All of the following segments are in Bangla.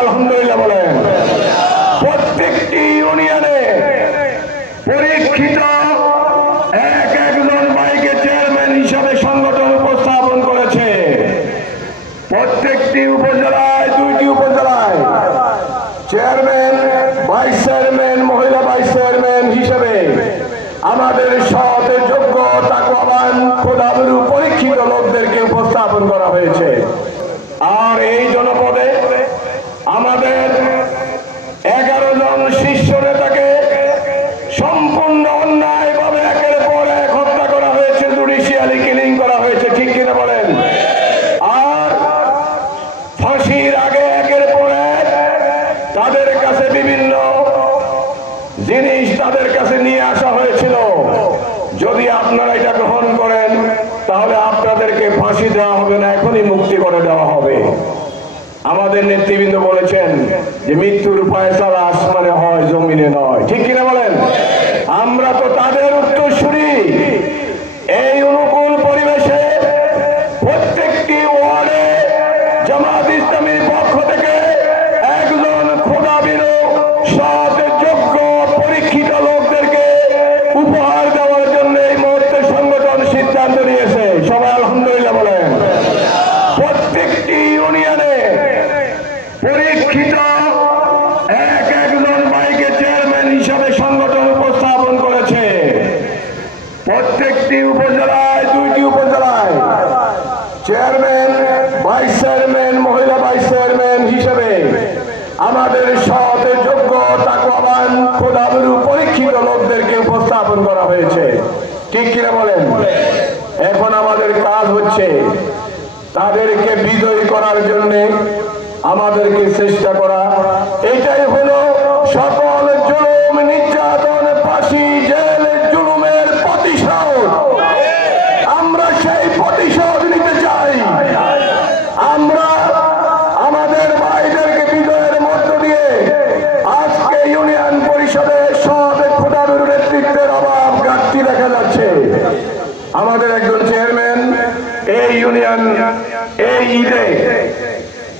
আলহামদুলিল্লাহ বলেন। প্রত্যেকটি ইউনিয়নে পরীক্ষিত একজন ভাইকে চেয়ারম্যান হিসাবে সংগঠন উপস্থাপন করেছে। প্রত্যেকটি উপজেলায় 2টি উপজেলায় চেয়ারম্যান, ভাইস চেয়ারম্যান, মহিলা ভাইস চেয়ারম্যান হিসেবে আমাদের সৎ, যোগ্য, তাকওয়াবান, খোদাভীরু পরীক্ষিত লোকদেরকে উপস্থাপন করা হয়েছে। আর এই জনপদে আমাদের 11 জন শীর্ষ নেতাকে সম্পূর্ণ অন্যায়ভাবে একের পর এক হত্যা করা হয়েছে, জুডিশিয়ালি কিলিং করা হয়েছে, ঠিক কিনা বলেন? আর ফাঁসির আগে একের পর এক তাদের কাছে বিভিন্ন জিনিস তাদের কাছে নিয়ে আসা হয়েছিল। যদি আপনারা এটা গ্রহণ করেন তাহলে আপনাদেরকে ফাঁসি দেওয়া হবে না, এখনই মুক্তি করে দেওয়া হবে। আমাদের নেতৃবৃন্দ বলেছেন যে মৃত্যুর ফয়সালা আসমানে হয়, জমিনে নয়, ঠিক কিনা বলেন? আমরা তো তাদের উত্তরসূরি। এই অনুকূল পরিবেশে প্রত্যেকটি ওয়ার্ডে জামাত ইসলামীর পক্ষ থেকে একজন খোদাভীরু, সৎ, যোগ্য, পরীক্ষিত লোকদেরকে উপহার দেওয়ার জন্য এই মুহূর্তে সংগঠন সিদ্ধান্ত নিয়েছে। সবাই আলহামদুলিল্লাহ বলেন। প্রত্যেকটি ইউনিয়নে পরীক্ষিত একজন ভাইকে চেয়ারম্যান হিসাবে সংগঠন উপস্থাপন করেছে। প্রত্যেকটি উপজেলায় 2টি উপজেলায় চেয়ারম্যান, ভাইস চেয়ারম্যান, মহিলা ভাইস চেয়ারম্যান হিসেবে আমাদের সৎ, যোগ্য, তাকওয়াবান, খোদাভীরু পরীক্ষিত লোকদেরকে উপস্থাপন করা হয়েছে, ঠিক কিনা বলেন? এখন আমাদের কাজ হচ্ছে তাদেরকে বিজয়ী করার জন্য আমাদেরকে চেষ্টা করা। এটাই হলো সকল জুলুম, নির্যাতন, ফাঁসি, জেল, জুলুমের প্রতিশোধ। আমরা সেই প্রতিশোধ নিতে চাই। আমরা আমাদের ভাইদেরকে বিজয়ের মধ্য দিয়ে আজকে ইউনিয়ন পরিষদে সৎ, খোদাভীরু নেতৃত্বের অভাব, ঘাটতি দেখা যাচ্ছে। আমাদের একজন চেয়ারম্যান এই ইউনিয়ন এই ঈদে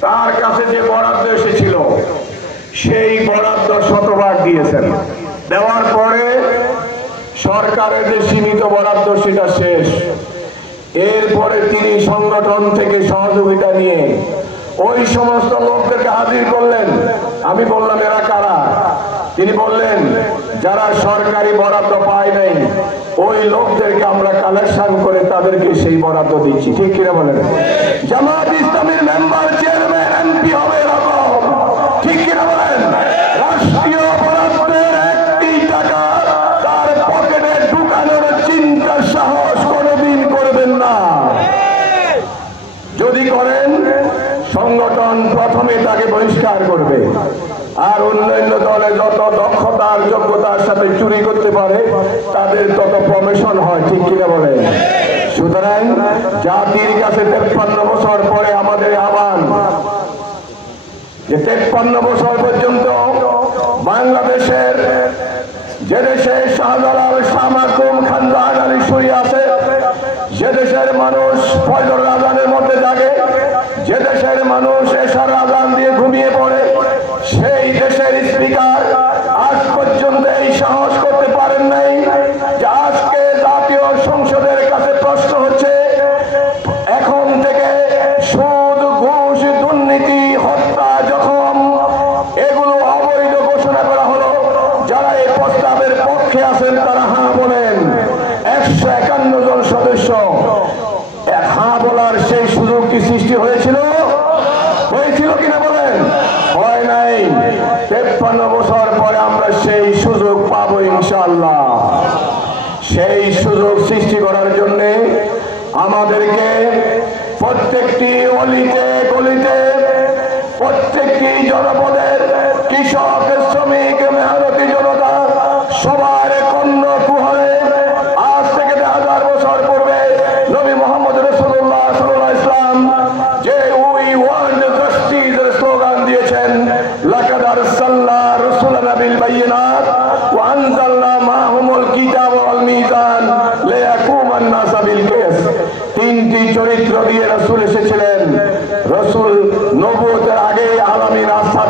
তার কাছে যে বরাদ্দ এসেছিল সেই বরাদ্দ শতভাগ দিয়েছেন। দেওয়ার পরে সরকারের যে সীমিত বরাদ্দ সেটা শেষ। এরপরে তিনি সংগঠন থেকে সহযোগিতা নিয়ে ওই সমস্ত লোকদেরকে হাজির করলেন। আমি বললাম এরা কারা? তিনি বললেন যারা সরকারি বরাদ্দ পায় নাই ওই লোকদেরকে আমরা কালেকশন করে তাদেরকে সেই বরাদ্দ দিচ্ছি, ঠিক কিনা বলেন? জামাত ইসলামীর মেম্বার, চেয়ারম্যান, এমপি হবে এরকম, ঠিক কিনা বলেন? রাষ্ট্রীয় বরাদ্দের একটি টাকা তার পকেটে ঢুকানোর চিন্তা সাহস কোনোদিন করবেন না। যদি করেন সংগঠন প্রথমে তাকে বহিষ্কার করবে। আর অন্যান্য দলে যত দক্ষতার যোগ্যতার সাথে চুরি করতে পারে তাদের তত প্রমোশন হয়, ঠিক কিনা বলেন? সুতরাং জাতির কাছে 53 বছর পরে আমাদের আহ্বান যে 53 বছর পর্যন্ত বাংলাদেশের যে দেশে শাহজালাল, শাহ মাহমুদ খান, জাহান আলী শুয়ে আছে, যে দেশের মানুষ ফজর আযানের মধ্যে জাগে, যে দেশের মানুষ এশার আযান দিয়ে ঘুমিয়ে পড়ে, সেই দেশের স্পিকার আজ পর্যন্ত এই সাহস করতে পারেন নাই যে আজকে জাতীয় সংসদের কাছে প্রশ্ন হচ্ছে এখন থেকে সুদ, ঘুষ, দুর্নীতি, হত্যা, জখম এগুলো অবৈধ ঘোষণা করা হলো। যারা এই প্রস্তাবের পক্ষে আছেন তারা হ্যাঁ বলেন। 151 জন সদস্য হ্যাঁ বলার সেই সুযোগ কি সৃষ্টি হয়েছিল? হয়েছিল কিনা বলেন? হয় নাই। 53 বছর পরে আমরা সেই সুযোগ পাবো ইনশাআল্লাহ। সেই সুযোগ সৃষ্টি করার জন্য আমাদেরকে প্রত্যেকটি অলিতে গলিতে, প্রত্যেকটি জনপদের কৃষক, শ্রমিক, মেহনতি জনতা সবার কর্ণ কুহরে আজ থেকে 1000 বছর পূর্বে নবী মুহাম্মদ রাসূলুল্লাহ সাল্লাল্লাহু আলাইহি ওয়াসাল্লাম যে উই ওয়ান্ট জাস্টিস এর স্লোগান দিয়েছেন, লাকাদ আরসালনা রাসূলানা বিল বাইয়িনাত ওয়া আনজালনা মাহুমুল কিতাব ওয়াল মিজান লিয়াকুমান নাস বিল কিস। তিনটি চরিত্র দিয়ে রাসূল এসেছিলেন। রাসূল নবুয়তের আগে আলামী রাস্তা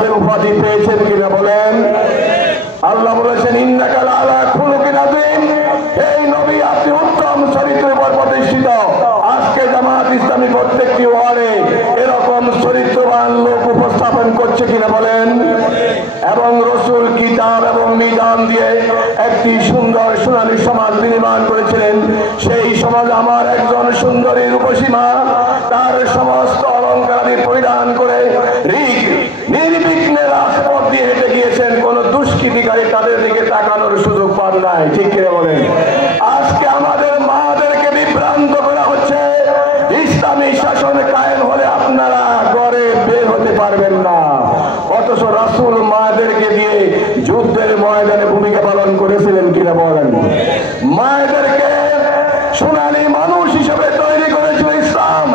হচ্ছে কিনা বলেন? এবং রসুল কিতাব এবং মিজান দিয়ে একটি সুন্দর সোনালী সমাজ নির্মাণ করেছিলেন। সেই সমাজ আমার একজন সুন্দরী রূপসীমা তার সমস্ত অলঙ্কারাদি পরিধান করে নির্বিঘ্নে রাজপথ দিয়ে হেঁটে গিয়েছেন। কোন দুষ্কৃতিকারী তাদের দিকে তাকানোর সুযোগ পান নাই। ঠিক কিনা বলেন? আজকে আমাদের মাদেরকে বিভ্রান্ত করা হচ্ছে। ইসলামী শাসন কায়েম হলে আপনারা ঘরে বের হতে পারবেন না, অথচ রাসূল মায়েদেরকে দিয়ে যুদ্ধের ময়দানে ভূমিকা পালন করেছিলেন কিনা বলেন? মায়েদেরকে সোনালী মানুষ হিসেবে তৈরি করেছিল ইসলাম।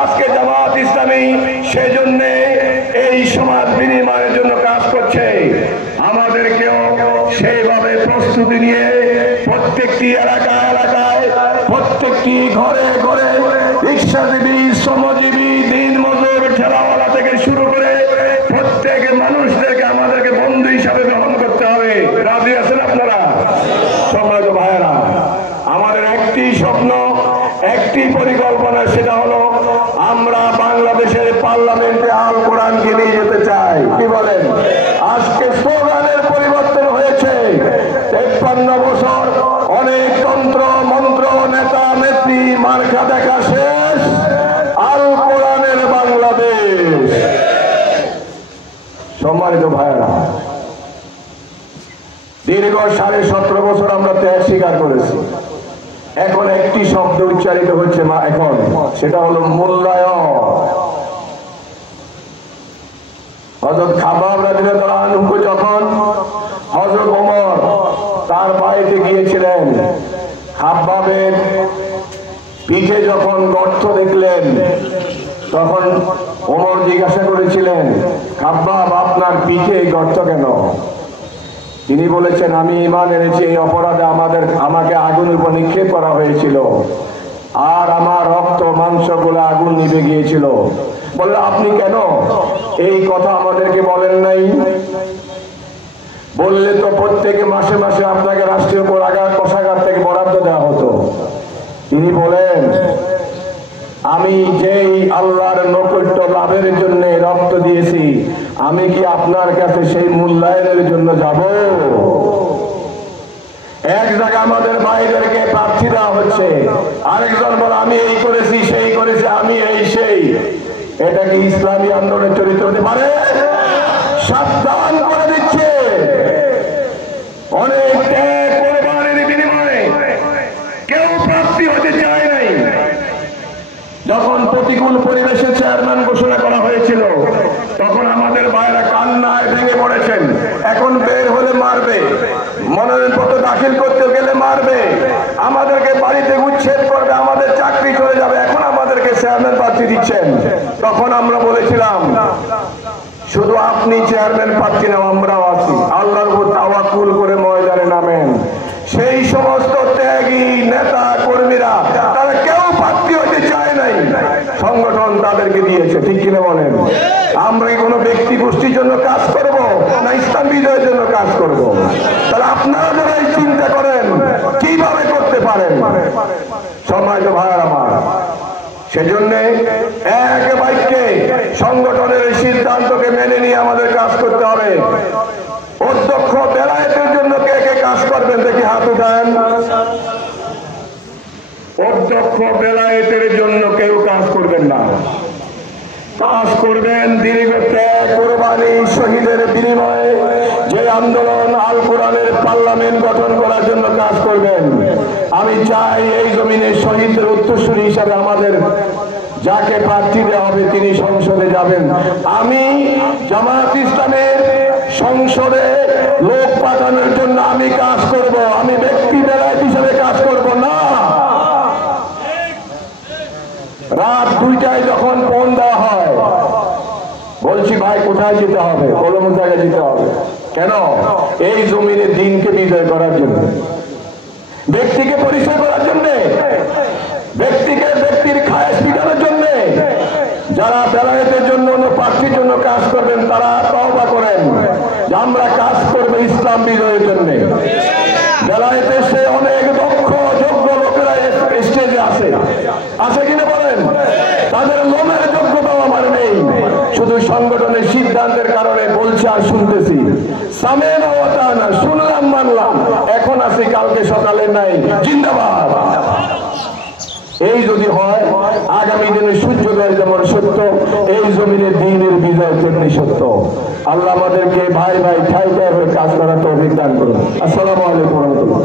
আজকে জামাত ইসলামী সেজন্য এই সমাজ বিনিময়ের জন্য কাজ করছে। আমাদেরকেও সেইভাবে প্রস্তুতি নিয়ে প্রত্যেকটি এলাকায় এলাকায়, প্রত্যেকটি ঘরে ঘরে রিক্সাজীবী, শ্রমজীবী, দিন মজুর, ঠেলাওয়ালা থেকে শুরু করে প্রত্যেক মানুষদেরকে আমাদেরকে বন্ধু হিসাবে গ্রহণ করতে হবে। রাজি আছেন আপনারা? সম্মানিত ভাইয়েরা, আমাদের একটি স্বপ্ন, একটি পরিকল্পনা, সেটা হলো আমরা বাংলাদেশের পার্লামেন্টে আল কোরআনকে নিয়ে যেতে চাই। কি বলেন? আজকে স্লোগানের পরিবর্তন হয়েছে। 53 বছর অনেক তন্ত্র মন্ত্র, নেতা নেত্রী মার্কা দেখা শেষ, আল কোরআনের বাংলাদেশ। সম্মানিত ভাইয়েরা, দীর্ঘ 17.5 বছর আমরা ত্যাগ স্বীকার করেছি। এখন একটি শব্দ উচ্চারিত হচ্ছে এখন, সেটা হলো মূল্যায়ন। হযরত খাব্বাব রাদিয়াল্লাহু আনহু যখন হযরত ওমর তার বাড়িতে গিয়েছিলেন, খাব্বাবের পিঠে যখন গর্ত দেখলেন, তখন ওমর জিজ্ঞাসা করেছিলেন, খাব্বাব আপনার পিঠে গর্ত কেন? তিনি বলেছেন, আমি ঈমান এনেছি, এই অপরাধে আমাকে আগুনের উপর নিক্ষেপ করা হয়েছিল, আর আমার রক্ত মাংসগুলো আগুন নিভে গিয়েছিল। বললে, আপনি কেন এই কথা আমাদেরকে বলেন নাই? বললে তো প্রত্যেকে মাসে মাসে আপনাকে রাষ্ট্রীয় কোষাগার থেকে বরাদ্দ দেওয়া হতো। তিনি বলেন, আমি যেই আল্লাহর নৈকট্য লাভের জন্য রক্ত দিয়েছি, আমি কি আপনার কাছে সেই মূল্যায়নের জন্য যাব? এক জায়গায় আমাদের ভাইদেরকে প্রার্থী দেওয়া হচ্ছে, আরেকজন বলে আমি এই করেছি সেই করেছি, আমি এই সেই। এটা কি ইসলামী আন্দোলনের চরিত্র হতে পারে? সাবধান করে দিচ্ছে। অনেক ত্যাগ কোরবানির বিনিময়ে কেউ প্রার্থী হতে চায় নাই। যখন প্রতিকূল পরিবেশে চেয়ারম্যান ঘোষণা করা হয়েছিল, তখন আমাদের ভাইরা কান্নায় ভেঙে পড়েছেন। এখন বের হলে মারবে, মনোনয়নপত্র দাখিল করতে গেলে মারবে, আমাদেরকে বাড়িতে উচ্ছেদ করবে, আমাদের চাকরি চলে যাবে। এখন আমাদেরকে চেয়ারম্যান প্রার্থী দিচ্ছেন। তখন আমরা বলেছিলাম, শুধু আপনি চেয়ারম্যান প্রার্থী না, আমরাও আছি। আল্লাহর উপর তাওয়াক্কুল করে ময়দানে নামেন। সেই সমস্ত ত্যাগী নেতা কর্মীরা, তারা কেউ প্রার্থী হতে চায় নাই, সংগঠন তাদেরকে দিয়েছে। ঠিক কিনা বলেন? আমরা কি কোনো ব্যক্তি গোষ্ঠীর জন্য কাজ করব, না ইসলাম বিজয়ের জন্য কাজ করব? তাহলে আপনারা যারা এই চিন্তা করেন কিভাবে করতে পারেন। সম্মানিত ভাইয়ের আমার, সেজন্য এক বাক্যে সংগঠনের সিদ্ধান্তকে মেনে নিয়ে আমাদের কাজ করতে হবে। অধ্যক্ষ বেলায়েতের জন্য কে কে কাজ করবেন দেখি হাত উঠান। অধ্যক্ষ বেলায়েতের জন্য কেউ কাজ করবেন না, কাজ করবেন দীর্ঘ ত্যাগ কোরবানি শহীদের বিনিময়ে যে আন্দোলন আল কোরআনের পার্লামেন্ট গঠন করার জন্য কাজ করবেন। আমি চাই এই জমিনে শহীদদের উত্তরসূরি হিসাবে আমাদের যাকে প্রার্থী দেওয়া হবে তিনি সংসদে যাবেন। আমি জামাত ইসলামের সংসদে লোক পাঠানোর জন্য আমি কাজ করব, আমি ব্যক্তি বেলায়েত হিসাবে কাজ করব না। রাত 2টায় যখন ফোন দেওয়া হয়, বলছি ভাই কোথায় যেতে হবে? কলম জায়গায় যেতে হবে। কেন? এই জমিনে দিনকে বিজয় করার জন্য, ব্যক্তিকে পরিচয় করার জন্য, ব্যক্তির খায় পিটানোর জন্য। যারা বেলায়েতের জন্য প্রার্থীর জন্য কাজ করবেন তারা তওবা করেন যে আমরা কাজ করবো ইসলাম বিজয়ের জন্য। বেলায়েতের সে অনেক দক্ষ যোগ্য লোকেরা স্টেজে আছে কিনা বলেন? তাদের লোমের যোগ্যতাও আমার নেই, শুধু শুধু সংগঠনের সিদ্ধান্তের কারণে বলছে আর শুনতেছি, সামেনা ওয়া তাআনা, শুনলাম মানলাম, এখন আছি কালকে সকালে নাই, জিন্দাবাদ। এই যদি হয় আগামী দিনে সূর্যোদয় যেমন সত্য, এই জমিনে দ্বীনের বিজয় তেমনি সত্য। আল্লাহ আমাদেরকে ভাই ভাই ঠাই ঠাই হয়ে কাজ করার তৌফিক দান করুন। আসসালামু আলাইকুম ওয়া রাহমাতুল্লাহ।